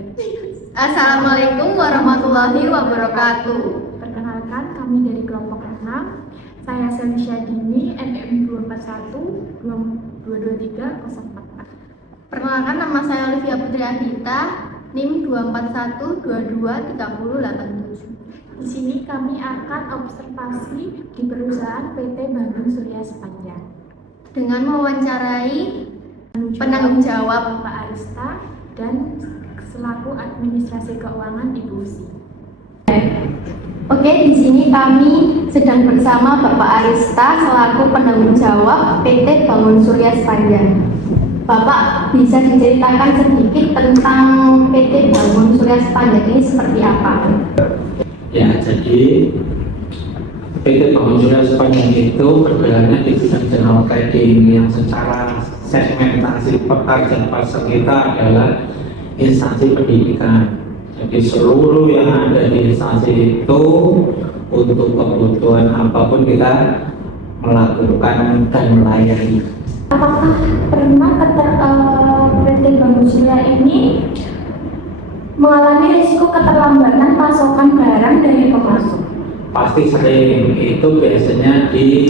Assalamualaikum warahmatullahi wabarakatuh. Perkenalkan, kami dari kelompok 6. Saya Sally Syadini, NM 241 2223 044. Perkenalkan, nama saya Olivia Putri Adita, NIM 241223087. Di sini kami akan observasi di perusahaan PT Bandung Surya Sepanjang dengan mewawancarai penanggung jawab Pak Arista dan selaku administrasi keuangan Ibu Usi. Oke, di sini kami sedang bersama Bapak Arista selaku penanggung jawab PT Bangun Surya Sepanjang. Bapak bisa diceritakan sedikit tentang PT Bangun Surya Sepanjang ini seperti apa? Ya, jadi PT Bangun Surya Sepanjang itu bergeraknya di bidang general trading yang secara segmentasi pekerjaan pasar kita adalah instansi pendidikan. Jadi seluruh yang ada di instansi itu untuk kebutuhan apapun kita melakukan dan melayani. Apakah pernah PT Bangun Surya ini mengalami risiko keterlambatan pasokan barang dari pemasok? Pasti sering, itu biasanya di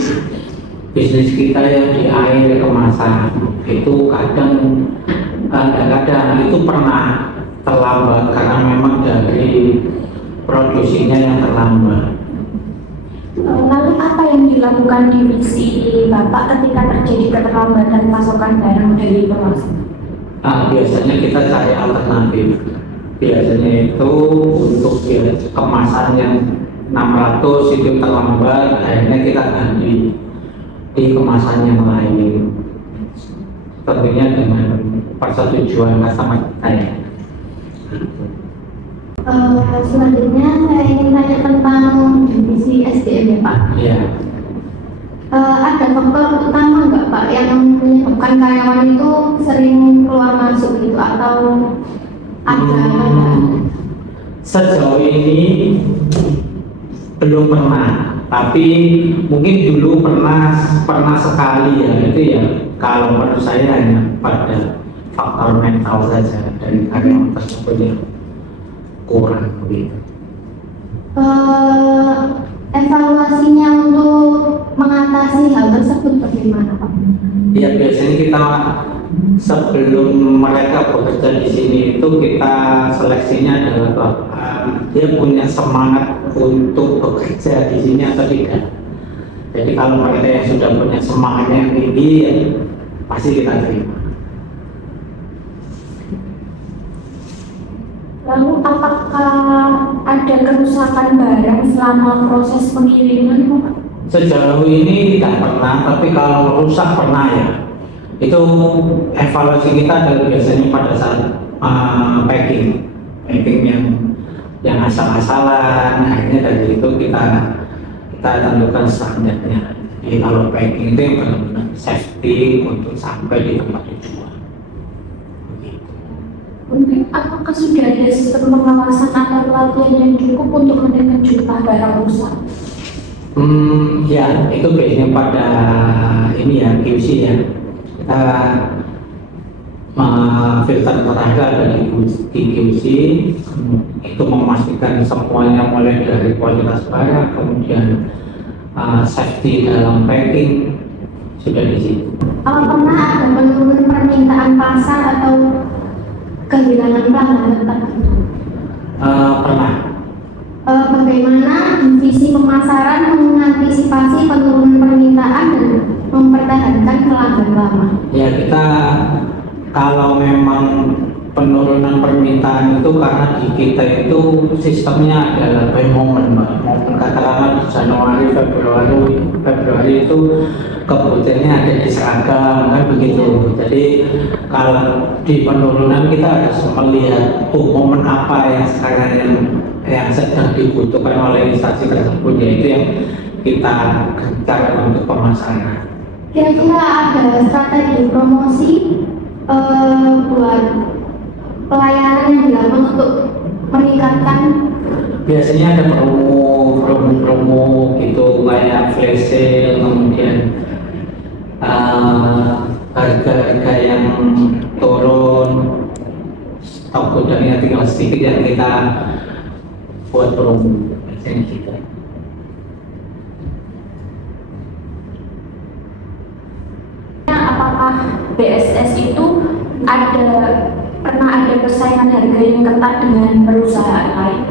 bisnis kita yang di air kemasan itu kadang-kadang itu pernah terlambat karena memang dari produksinya yang terlambat. Lalu apa yang dilakukan divisi Bapak ketika terjadi keterlambatan pasokan barang dari pemasok? Biasanya kita cari alternatif. Biasanya itu untuk kemasan yang 600 itu terlambat, akhirnya kita ganti di kemasan yang lain. Tentunya dengan persetujuan customer kita ya. Selanjutnya saya ingin tanya tentang divisi SDM ya Pak. Iya. Ada faktor utama nggak Pak yang menyebabkan karyawan itu sering keluar masuk gitu atau ada? Sejauh ini belum pernah, tapi mungkin dulu pernah sekali ya. Itu ya kalau menurut saya hanya pada faktor mental saja dari karyawan tersebut yang kurang begitu. Evaluasinya untuk mengatasi hal tersebut bagaimana Pak? Ya biasanya kita sebelum mereka bekerja di sini itu kita seleksinya adalah dia punya semangat untuk bekerja di sini atau tidak. Jadi kalau mereka yang sudah punya semangat yang tinggi ya pasti kita terima. Lalu apakah ada kerusakan barang selama proses pengiriman Pak? Sejauh ini tidak pernah, tapi kalau rusak pernah ya. Itu evaluasi kita adalah biasanya pada saat packing yang asal-asalan. Akhirnya dari itu kita tentukan standarnya. Jadi kalau packing itu yang benar-benar safety untuk sampai di tempat tujuan. Mungkin apakah sudah ada sistem pengawasan atau pelatihan yang cukup untuk menekan jumlah barang rusak? Ya itu biasanya pada ini ya QC ya. Kita filter tenaga dari QC itu memastikan semuanya mulai dari kualitas barang, kemudian safety dalam packing sudah di situ. Pernah ada penurunan permintaan pasar atau kehilangan pelanggan tetap? Pernah. Bagaimana divisi pemasaran mengantisipasi penurunan permintaan dan mempertahankan pelanggan lama? Ya kita kalau memang penurunan permintaan itu karena di kita itu sistemnya adalah by moment Mbak. Momen katakanlah di Januari, Februari itu kebutuhannya ada di seragam kan begitu. Jadi kalau di penurunan kita harus melihat momen apa yang sekarang yang sedang dibutuhkan oleh instansi tersebut, yaitu yang kita gencar untuk pemasaran. Kira-kira ada strategi promosi buat pelayanan yang dilakukan untuk meningkatkan? Biasanya ada promo gitu kayak flash sale, kemudian harga-harga yang turun stok gudangnya tinggal sedikit yang kita buat promo kita. Apakah BSS itu pernah ada persaingan harga yang ketat dengan perusahaan lain?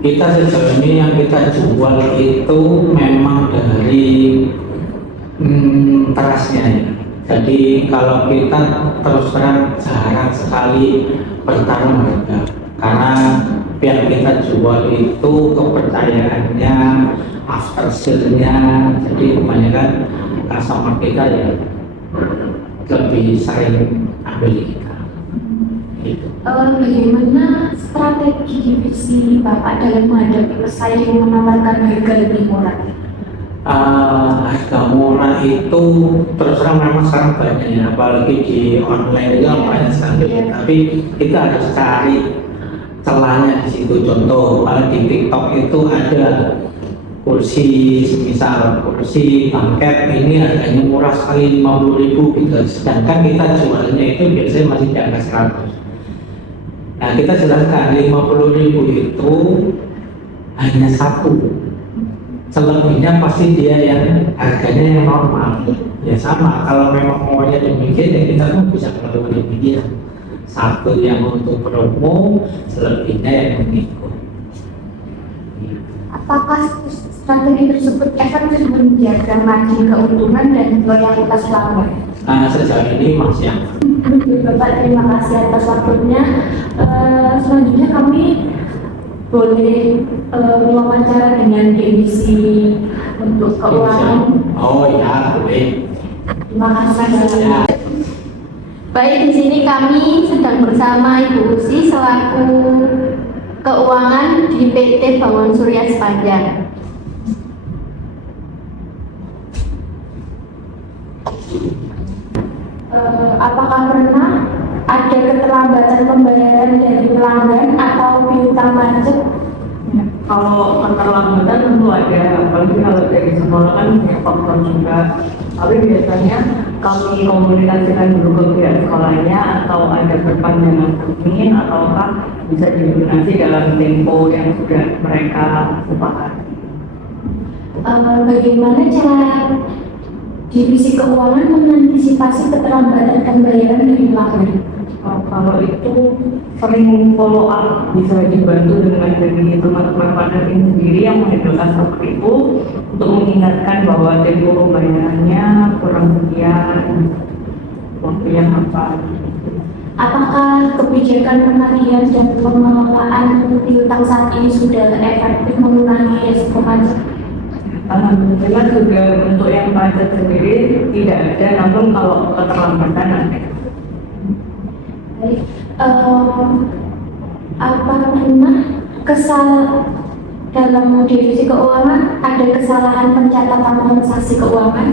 Kita sejauh ini yang kita jual itu memang dari terasnya ya. Jadi kalau kita terus terang jarang sekali bertarung harga, karena yang kita jual itu kepercayaannya, after sale-nya, jadi kebanyakan customer kita ya lebih sering ambil kita. Gitu. Bagaimana strategi divisi Bapak dalam menghadapi pesaing yang menawarkan harga lebih murah? Harga murah itu terus terang memang sekarang banyak ya, apalagi di online itu banyak sekali. Tapi kita harus cari celahnya di situ. Contoh, kalau di TikTok itu ada kursi, misal kursi bangket ini harganya murah sekali 50.000 gitu. Sedangkan kita jualnya itu biasanya masih di angka 100. Nah, kita jelaskan 50.000 itu hanya satu. Selebihnya pasti dia yang harganya yang normal. Ya sama, kalau memang maunya demikian ya kita pun bisa melakukan demikian. Satu yang untuk promo, selebihnya yang mengikut. Apakah strategi tersebut efektif menjaga margin keuntungan dan loyalitas pelanggan? Sejauh ini masih aman. Bapak, terima kasih atas waktunya. Selanjutnya kami boleh wawancara dengan divisi untuk keuangan. Oh ya, boleh. Terima kasih. Ya. Baik, di sini kami sedang bersama Ibu Usi selaku keuangan di PT Bangun Surya Sepanjang. Apakah pernah ada keterlambatan pembayaran dari pelanggan atau piutang macet? Ya, kalau keterlambatan tentu ada, apalagi kalau dari sekolah kan punya faktor juga. Tapi biasanya kami komunikasikan dulu ke pihak sekolahnya atau ada perpanjangan termin ataukah bisa dilunasi dalam tempo yang sudah mereka sepakati. Bagaimana cara divisi keuangan mengantisipasi keterlambatan pembayaran dari pelanggan? Kalau itu sering follow up, bisa dibantu dengan dari teman-teman marketing sendiri yang menghadirkan seperti itu untuk mengingatkan bahwa tempo pembayarannya kurang sekian, waktunya apa. Apakah kebijakan penagihan dan pengelolaan piutang saat ini sudah efektif mengurangi risiko macet? Alhamdulillah juga untuk yang pajak sendiri tidak ada, namun kalau keterlambatan ada. Baik, apa pernah dalam divisi keuangan ada kesalahan pencatatan transaksi keuangan?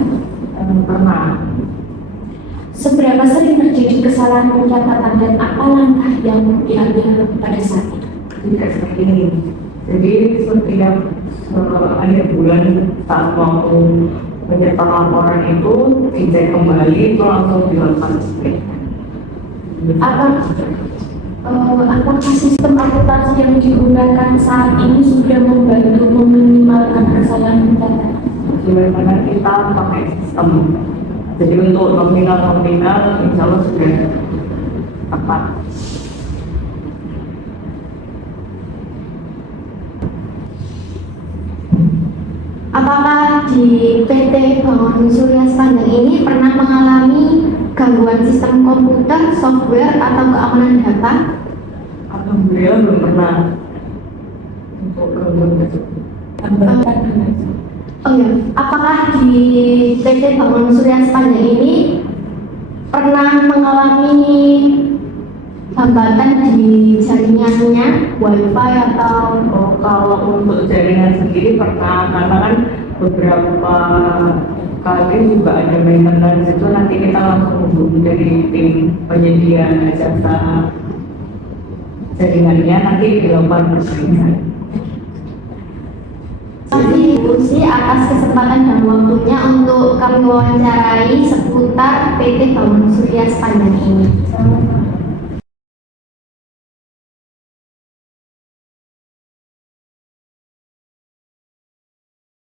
Pernah. Seberapa sering terjadi kesalahan pencatatan dan apa langkah yang diambil pada saat itu? Tidak seperti ini. Jadi setiap akhir bulan saat waktu menyetor laporan itu dicek kembali, itu langsung dilakukan split. Apakah sistem akuntansi yang digunakan saat ini sudah membantu meminimalkan kesalahan pencatatan? Bagaimana kita pakai sistem. Jadi untuk nominal insya Allah sudah tepat. Apakah di PT Bangun Surya Sepanjang ini pernah mengalami gangguan sistem komputer, software, atau keamanan data? Alhamdulillah belum pernah untuk gangguan tersebut. Oh ya, apakah di PT Bangun Surya Sepanjang ini pernah mengalami hambatan di jaringannya, wifi atau Kalau untuk jaringan sendiri pernah, karena kan beberapa kali juga ada maintenance itu nanti kita langsung hubungi dari tim penyedia jasa jaringannya, nanti dilakukan perbaikan. kasih Ibu Usi atas kesempatan dan waktunya untuk kami wawancarai seputar PT Bangun Surya Sepanjang ini.